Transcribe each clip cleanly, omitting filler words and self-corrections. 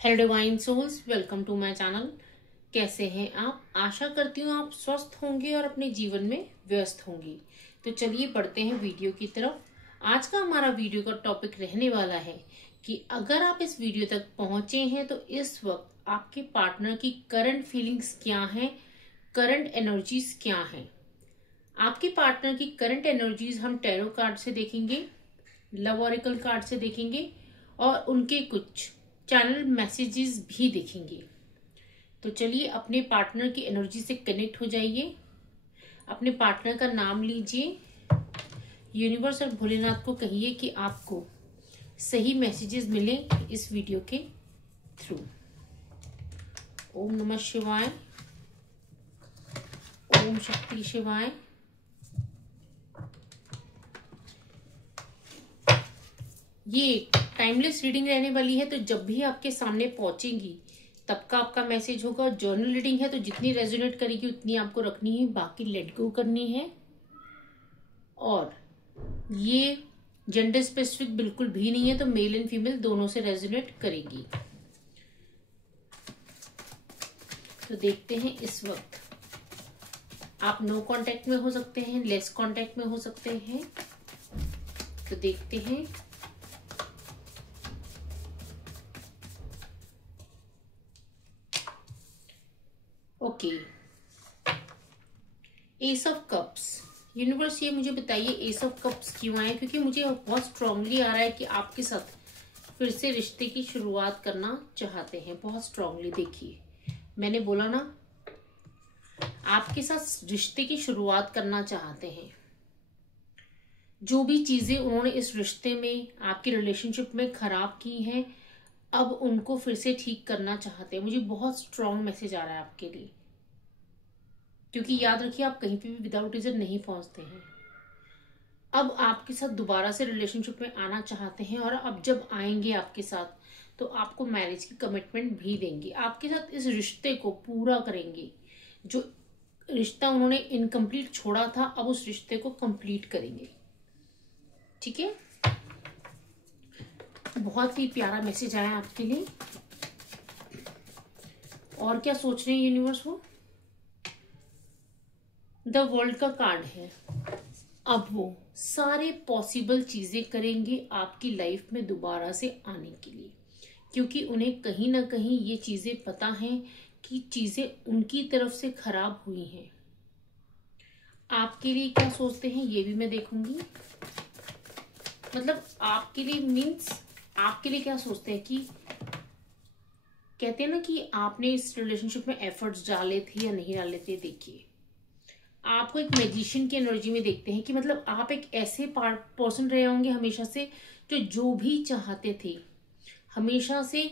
Hello divine souls, welcome to my channel. कैसे हैं आप? आशा करती हूँ आप स्वस्थ होंगे और अपने जीवन में व्यस्त होंगे। तो चलिए बढ़ते हैं वीडियो की तरफ। आज का हमारा वीडियो का टॉपिक रहने वाला है कि अगर आप इस वीडियो तक पहुंचे हैं तो इस वक्त आपके पार्टनर की करंट फीलिंग्स क्या हैं, करंट एनर्जीज क्या हैं। आपके पार्टनर की करंट एनर्जीज हम टैरो कार्ड से देखेंगे, लव ऑरेकल कार्ड से देखेंगे और उनके कुछ चैनल मैसेजेस भी देखेंगे। तो चलिए अपने पार्टनर की एनर्जी से कनेक्ट हो जाइए। अपने पार्टनर का नाम लीजिए। यूनिवर्स और भोलेनाथ को कहिए कि आपको सही मैसेजेस मिले इस वीडियो के थ्रू। ओम नमः शिवाय, ओम शक्ति शिवाय। ये टाइमलेस रीडिंग रहने वाली है, तो जब भी आपके सामने पहुंचेंगी तब का आपका मैसेज होगा। जर्नल रीडिंग है तो जितनी रेजोनेट करेगी उतनी आपको रखनी है, बाकी लेट गो करनी है। और ये जेंडर स्पेसिफिक बिल्कुल भी नहीं है, तो मेल एंड फीमेल दोनों से रेजोनेट करेगी। तो देखते हैं, इस वक्त आप नो कांटेक्ट में हो सकते हैं, लेस कांटेक्ट में हो सकते हैं। तो देखते हैं। Okay, S of cups. Universe ये मुझे बताइए एस ऑफ कप्स क्यों आए, क्योंकि मुझे बहुत स्ट्रांगली आ रहा है कि आपके साथ फिर से रिश्ते की शुरुआत करना चाहते हैं। बहुत स्ट्रांगली देखिए, मैंने बोला ना, आपके साथ रिश्ते की शुरुआत करना चाहते हैं। जो भी चीजें उन्होंने इस रिश्ते में, आपकी रिलेशनशिप में खराब की हैं, अब उनको फिर से ठीक करना चाहते हैं। मुझे बहुत स्ट्रांग मैसेज आ रहा है आपके लिए, क्योंकि याद रखिए आप कहीं पे भी विदाउट रीजन नहीं पहुंचते हैं। अब आपके साथ दोबारा से रिलेशनशिप में आना चाहते हैं, और अब जब आएंगे आपके साथ तो आपको मैरिज की कमिटमेंट भी देंगे। आपके साथ इस रिश्ते को पूरा करेंगे। जो रिश्ता उन्होंने इनकम्प्लीट छोड़ा था, अब उस रिश्ते को कंप्लीट करेंगे। ठीक है, बहुत ही प्यारा मैसेज आया आपके लिए। और क्या सोच रहे हैं यूनिवर्स? वो द वर्ल्ड का कार्ड है। अब वो सारे पॉसिबल चीजें करेंगे आपकी लाइफ में दोबारा से आने के लिए, क्योंकि उन्हें कहीं ना कहीं ये चीजें पता हैं कि चीजें उनकी तरफ से खराब हुई हैं। आपके लिए क्या सोचते हैं ये भी मैं देखूंगी। मतलब आपके लिए मीन्स आपके लिए क्या सोचते हैं, कि कहते हैं ना कि आपने इस रिलेशनशिप में एफर्ट्स डाले थे या नहीं डाले थे। देखिए, आपको एक मैजिशियन की एनर्जी में देखते हैं कि मतलब आप एक ऐसे पर्सन रहे होंगे हमेशा से, जो भी चाहते थे हमेशा से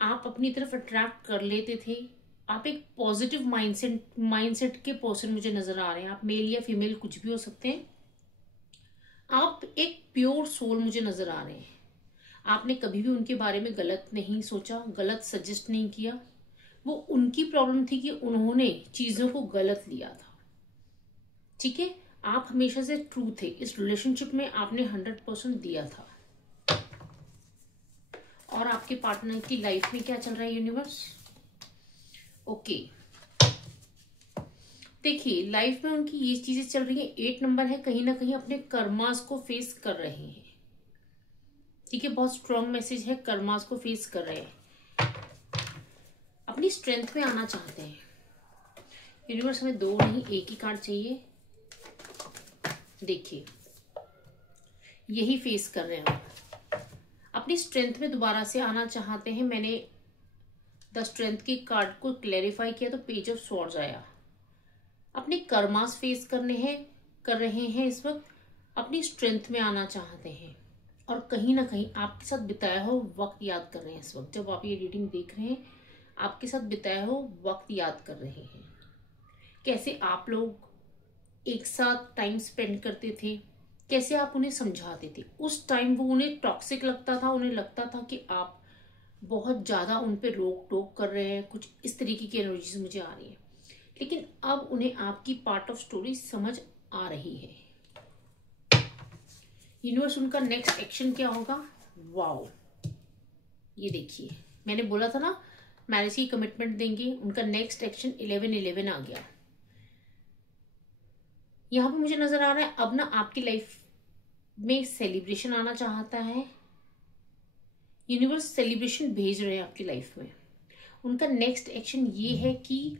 आप अपनी तरफ अट्रैक्ट कर लेते थे। आप एक पॉजिटिव माइंडसेट के पर्सन मुझे नजर आ रहे हैं। आप मेल या फीमेल कुछ भी हो सकते हैं। आप एक प्योर सोल मुझे नजर आ रहे हैं। आपने कभी भी उनके बारे में गलत नहीं सोचा, गलत सजेस्ट नहीं किया। वो उनकी प्रॉब्लम थी कि उन्होंने चीजों को गलत लिया था। ठीक है, आप हमेशा से ट्रू थे। इस रिलेशनशिप में आपने 100% दिया था। और आपके पार्टनर की लाइफ में क्या चल रहा है यूनिवर्स? ओके, देखिए लाइफ में उनकी ये चीजें चल रही है। 8 नंबर है, कहीं ना कहीं अपने कर्मास को फेस कर रहे हैं। ठीक है, बहुत स्ट्रांग मैसेज है। कर्मास को फेस कर रहे हैं, अपनी स्ट्रेंथ में आना चाहते हैं। यूनिवर्स हमें 2 नहीं 1 ही कार्ड चाहिए। देखिए, यही फेस कर रहे हैं, अपनी स्ट्रेंथ में दोबारा से आना चाहते हैं। मैंने द स्ट्रेंथ के कार्ड को क्लैरिफाई किया तो पेज ऑफ स्वॉर्ड्स आया। अपने कर्मास फेस कर रहे हैं इस वक्त, अपनी स्ट्रेंथ में आना चाहते हैं, और कहीं ना कहीं आपके साथ बिताया हो वक्त याद कर रहे हैं। इस वक्त जब आप ये रीडिंग देख रहे हैं, आपके साथ बिताया हो वक्त याद कर रहे हैं। कैसे आप लोग एक साथ टाइम स्पेंड करते थे, कैसे आप उन्हें समझाते थे। उस टाइम वो उन्हें टॉक्सिक लगता था, उन्हें लगता था कि आप बहुत ज्यादा उन पे रोक टोक कर रहे हैं। कुछ इस तरीके की एनर्जीज मुझे आ रही है, लेकिन अब उन्हें आपकी पार्ट ऑफ स्टोरी समझ आ रही है। यूनिवर्स उनका नेक्स्ट एक्शन क्या होगा? वाओ, ये देखिए, मैंने बोला था ना मैरिज की कमिटमेंट देंगे, उनका नेक्स्ट एक्शन 11-11 आ गया। यहाँ पे मुझे नजर आ रहा है अब ना आपकी लाइफ में सेलिब्रेशन आना चाहता है। यूनिवर्स सेलिब्रेशन भेज रहे हैं आपकी लाइफ में। उनका नेक्स्ट एक्शन ये है कि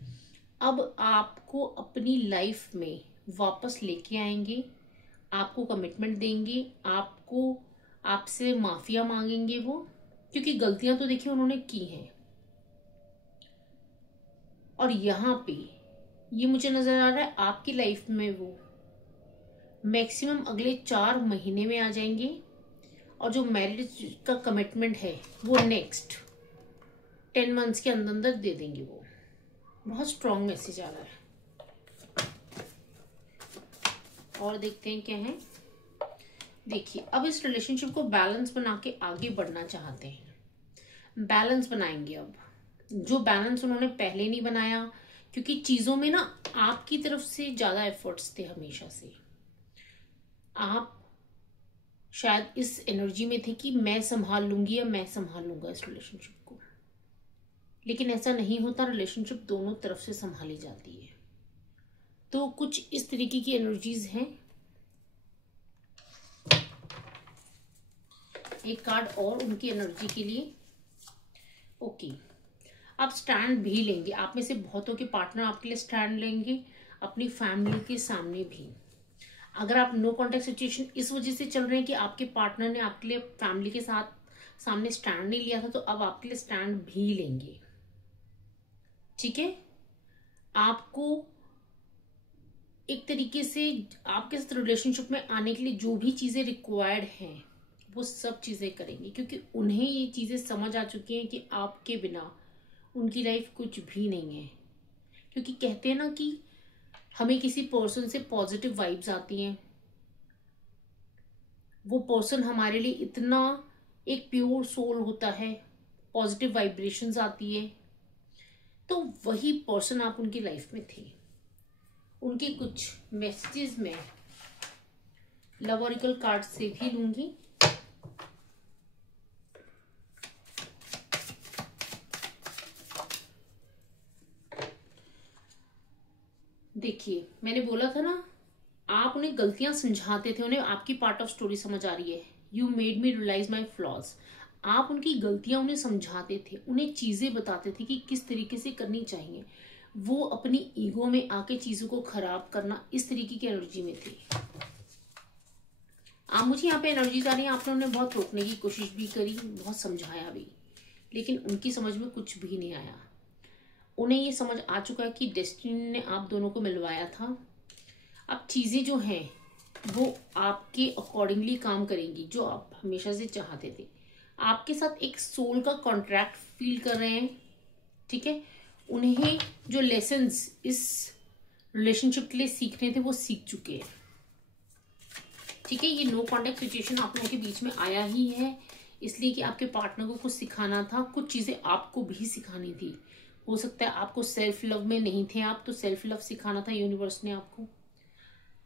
अब आपको अपनी लाइफ में वापस लेके आएंगे, आपको कमिटमेंट देंगे, आपसे माफिया मांगेंगे वो, क्योंकि गलतियां तो देखिए उन्होंने की हैं। और यहाँ पे ये मुझे नजर आ रहा है आपकी लाइफ में वो मैक्सिमम अगले 4 महीने में आ जाएंगे, और जो मैरिज का कमिटमेंट है वो नेक्स्ट 10 मंथ्स के अंदर अंदर दे देंगे वो। बहुत स्ट्रॉन्ग मैसेज आ रहा है। और देखते हैं क्या है। देखिए अब इस रिलेशनशिप को बैलेंस बना के आगे बढ़ना चाहते हैं, बैलेंस बनाएंगे अब, जो बैलेंस उन्होंने पहले नहीं बनाया, क्योंकि चीजों में ना आपकी तरफ से ज्यादा एफर्ट्स थे हमेशा से। आप शायद इस एनर्जी में थे कि मैं संभाल लूंगी या मैं संभाल लूंगा इस रिलेशनशिप को, लेकिन ऐसा नहीं होता। रिलेशनशिप दोनों तरफ से संभाली जाती है। तो कुछ इस तरीके की एनर्जीज हैं। एक कार्ड और उनकी एनर्जी के लिए। ओके, आप स्टैंड भी लेंगे। आप में से बहुतों के पार्टनर आपके लिए स्टैंड लेंगे, अपनी फैमिली के सामने भी। अगर आप नो कॉन्टेक्ट सिचुएशन इस वजह से चल रहे हैं कि आपके पार्टनर ने आपके लिए फैमिली के साथ सामने स्टैंड नहीं लिया था, तो अब आपके लिए स्टैंड भी लेंगे। ठीक है, आपको एक तरीके से आपके साथ रिलेशनशिप में आने के लिए जो भी चीजें रिक्वायर्ड हैं वो सब चीजें करेंगे, क्योंकि उन्हें ये चीजें समझ आ चुकी हैं कि आपके बिना उनकी लाइफ कुछ भी नहीं है। क्योंकि कहते हैं ना कि हमें किसी पर्सन से पॉजिटिव वाइब्स आती हैं, वो पर्सन हमारे लिए इतना एक प्योर सोल होता है, पॉजिटिव वाइब्रेशंस आती है। तो वही पर्सन आप उनकी लाइफ में थे। उनके कुछ मैसेजेस में लव ऑरेकल कार्ड से भी लूंगी। देखिए मैंने बोला था ना, आप उन्हें गलतियां समझाते थे, उन्हें आपकी पार्ट ऑफ स्टोरी समझ आ रही है। You made me realize my flaws. आप उनकी गलतियां उन्हें समझाते थे, उन्हें चीजें बताते थे कि किस तरीके से करनी चाहिए। वो अपनी ईगो में आके चीजों को खराब करना, इस तरीके की एनर्जी में थी। आप मुझे यहाँ पे एनर्जी आ रही है, आपने उन्हें बहुत रोकने की कोशिश भी करी, बहुत समझाया भी, लेकिन उनकी समझ में कुछ भी नहीं आया। उन्हें ये समझ आ चुका है कि डेस्टिनी ने आप दोनों को मिलवाया था। अब चीजें जो हैं वो आपके अकॉर्डिंगली काम करेंगी, जो आप हमेशा से चाहते थे। आपके साथ एक सोल का कॉन्ट्रैक्ट फील कर रहे हैं। ठीक है, उन्हें जो लेसन्स इस रिलेशनशिप के लिए सीखने थे वो सीख चुके हैं। ठीक है, ये नो कॉन्टेक्ट सिचुएशन आप लोगों के बीच में आया ही है इसलिए कि आपके पार्टनर को कुछ सिखाना था, कुछ चीजें आपको भी सिखानी थी। हो सकता है आपको सेल्फ लव में नहीं थे आप, तो सेल्फ लव सिखाना था यूनिवर्स ने आपको।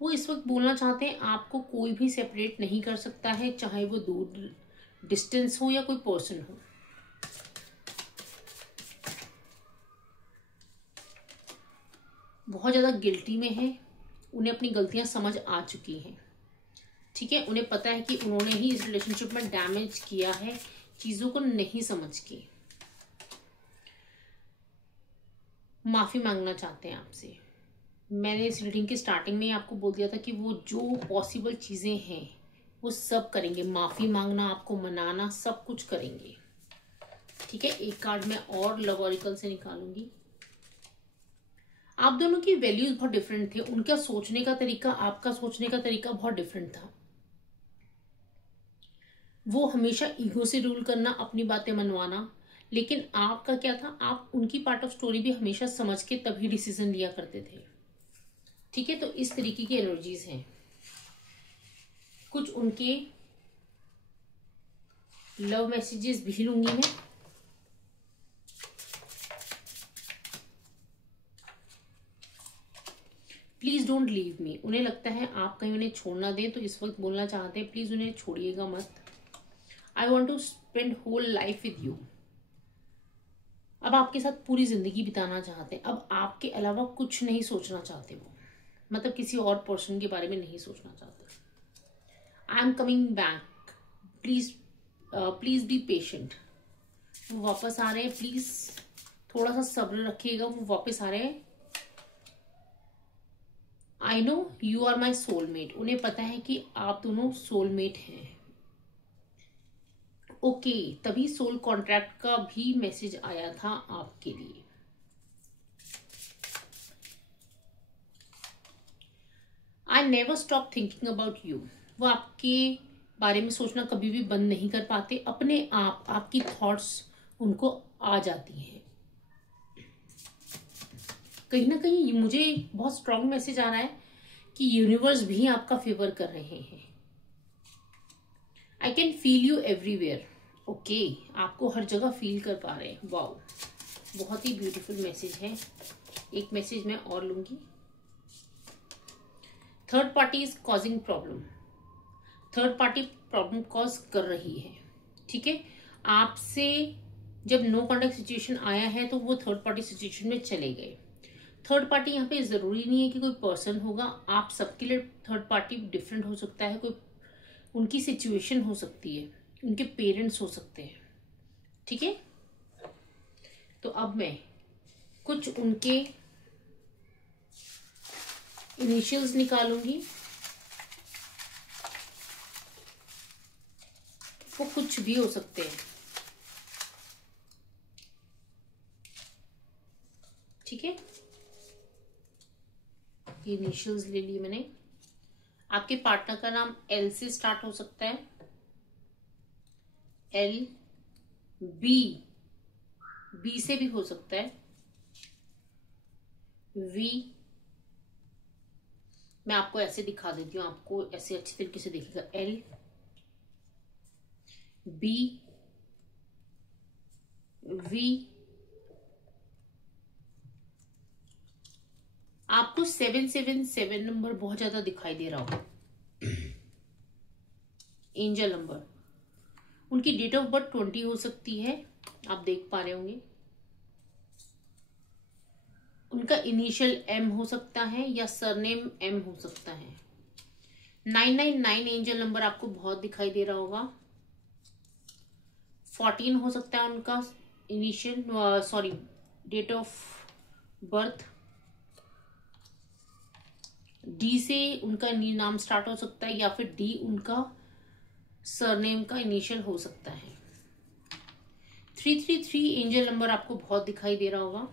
वो इस वक्त बोलना चाहते हैं आपको कोई भी सेपरेट नहीं कर सकता है, चाहे वो दूर डिस्टेंस हो या कोई पर्सन हो। बहुत ज्यादा गिल्टी में है, उन्हें अपनी गलतियां समझ आ चुकी हैं। ठीक है, उन्हें पता है कि उन्होंने ही इस रिलेशनशिप में डैमेज किया है, चीजों को नहीं समझ के। माफी मांगना चाहते हैं आपसे। मैंने इस रीडिंग की स्टार्टिंग में ही आपको बोल दिया था कि वो जो पॉसिबल चीजें हैं वो सब करेंगे। माफी मांगना, आपको मनाना, सब कुछ करेंगे। ठीक है, एक कार्ड मैं और लव ऑरेकल से निकालूंगी। आप दोनों की वैल्यूज बहुत डिफरेंट थे। उनका सोचने का तरीका, आपका सोचने का तरीका बहुत डिफरेंट था। वो हमेशा ईगो से रूल करना, अपनी बातें मनवाना, लेकिन आपका क्या था, आप उनकी पार्ट ऑफ स्टोरी भी हमेशा समझ के तभी डिसीजन लिया करते थे। ठीक है, तो इस तरीके की एनर्जीज हैं। कुछ उनके लव मैसेजेस भी लूंगी मैं। Please don't leave me. उन्हें लगता है आप कहीं उन्हें छोड़ना दें, तो इस वक्त बोलना चाहते हैं प्लीज उन्हें छोड़िएगा मत। I want to spend whole life with you. अब आपके साथ पूरी जिंदगी बिताना चाहते हैं, अब आपके अलावा कुछ नहीं सोचना चाहते वो, मतलब किसी और पर्सन के बारे में नहीं सोचना चाहते। I am coming back, please please be patient. वो वापस आ रहे हैं, प्लीज थोड़ा सा सब्र रखिएगा, वो वापस आ रहे हैं। I know you are my soulmate, उन्हें पता है कि आप दोनों सोलमेट हैं। ओके, तभी सोल कॉन्ट्रैक्ट का भी मैसेज आया था आपके लिए। I never stop thinking about you, वो आपके बारे में सोचना कभी भी बंद नहीं कर पाते, अपने आप आपकी थॉट्स उनको आ जाती हैं। कहीं ना कहीं मुझे बहुत स्ट्रांग मैसेज आ रहा है कि यूनिवर्स भी आपका फेवर कर रहे हैं। I can feel you everywhere, okay, आपको हर जगह फील कर पा रहे हैं। वाओ, बहुत ही ब्यूटीफुल मैसेज है। एक मैसेज मैं और लूंगी। Third party is causing problem, third party problem cause कर रही है। ठीक है, आपसे जब नो कॉन्टेक्ट सिचुएशन आया है तो वो थर्ड पार्टी सिचुएशन में चले गए। थर्ड पार्टी यहाँ पे जरूरी नहीं है कि कोई पर्सन होगा, आप सबके लिए थर्ड पार्टी डिफरेंट हो सकता है। कोई उनकी सिचुएशन हो सकती है, उनके पेरेंट्स हो सकते हैं। ठीक है, तो अब मैं कुछ उनके इनिशियल्स निकालूंगी। वो कुछ भी हो सकते हैं। ठीक है, इनिशियल्स ले लिए मैंने। आपके पार्टनर का नाम एल से स्टार्ट हो सकता है, एल, बी से भी हो सकता है, वी। मैं आपको ऐसे दिखा देती हूँ, आपको ऐसे अच्छी तरीके से दिखेगा। L, B, V. आपको 777 नंबर बहुत ज्यादा दिखाई दे रहा होगा, एंजल नंबर। उनकी डेट ऑफ बर्थ 20 हो सकती है, आप देख पा रहे होंगे। उनका इनिशियल एम हो सकता है या सरनेम एम हो सकता है। 999 एंजल नंबर आपको बहुत दिखाई दे रहा होगा। 14 हो सकता है उनका initial, sorry, date of birth. D से उनका नाम स्टार्ट हो सकता है या फिर डी उनका सरनेम का इनिशियल हो सकता है। 333 एंजल नंबर आपको बहुत दिखाई दे रहा होगा।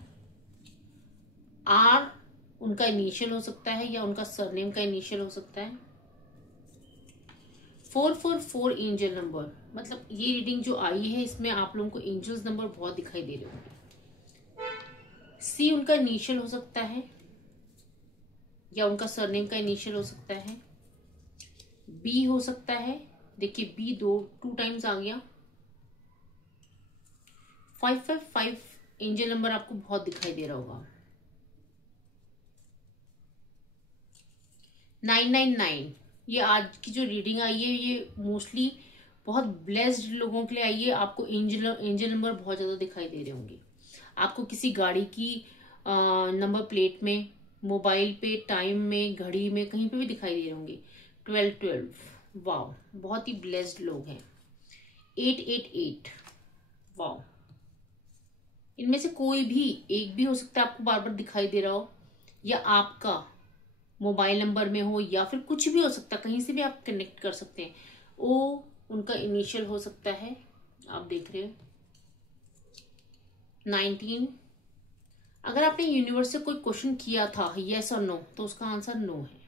आर उनका इनिशियल हो सकता है या उनका सरनेम का इनिशियल हो सकता है। 444 एंजल नंबर, मतलब ये रीडिंग जो आई है इसमें आप लोगों को एंजल्स नंबर बहुत दिखाई दे रहे होंगे। सी उनका इनिशियल हो सकता है या उनका सरनेम का इनिशियल हो सकता है। बी हो सकता है, देखिए बी 2 टाइम्स आ गया। 555 एंजल नंबर आपको बहुत दिखाई दे रहा होगा। 999, ये आज की जो रीडिंग आई है ये मोस्टली बहुत ब्लेस्ड लोगों के लिए आई है। आपको एंजल नंबर बहुत ज्यादा दिखाई दे रहे होंगे। आपको किसी गाड़ी की नंबर प्लेट में, मोबाइल पे, टाइम में, घड़ी में, कहीं पे भी दिखाई दे रहे होंगे। 1212, वाओ, बहुत ही ब्लेस्ड लोग हैं। 888, वाओ, इनमें से कोई भी एक भी हो सकता है आपको बार बार दिखाई दे रहा हो, या आपका मोबाइल नंबर में हो, या फिर कुछ भी हो सकता है, कहीं से भी आप कनेक्ट कर सकते हैं। ओ उनका इनिशियल हो सकता है, आप देख रहे हो। 19, अगर आपने यूनिवर्स से कोई क्वेश्चन किया था यस और नो, तो उसका आंसर नो है।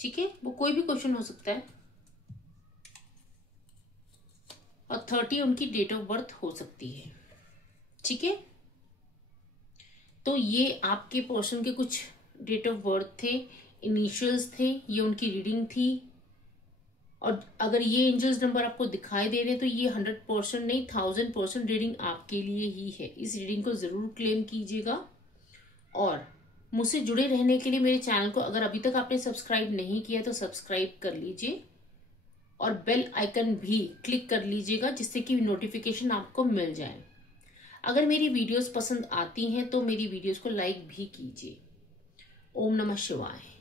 ठीक है, वो कोई भी क्वेश्चन हो सकता है। और 30 उनकी डेट ऑफ बर्थ हो सकती है। ठीक है, तो ये आपके पर्सन के कुछ डेट ऑफ बर्थ थे, इनिशियल्स थे, ये उनकी रीडिंग थी। और अगर ये एंजल्स नंबर आपको दिखाई दे रहे हैं तो ये 100% नहीं, 1000% रीडिंग आपके लिए ही है। इस रीडिंग को जरूर क्लेम कीजिएगा। और मुझसे जुड़े रहने के लिए मेरे चैनल को अगर अभी तक आपने सब्सक्राइब नहीं किया तो सब्सक्राइब कर लीजिए और बेल आइकन भी क्लिक कर लीजिएगा, जिससे कि नोटिफिकेशन आपको मिल जाए। अगर मेरी वीडियोस पसंद आती हैं तो मेरी वीडियोस को लाइक भी कीजिए। ओम नमः शिवाय।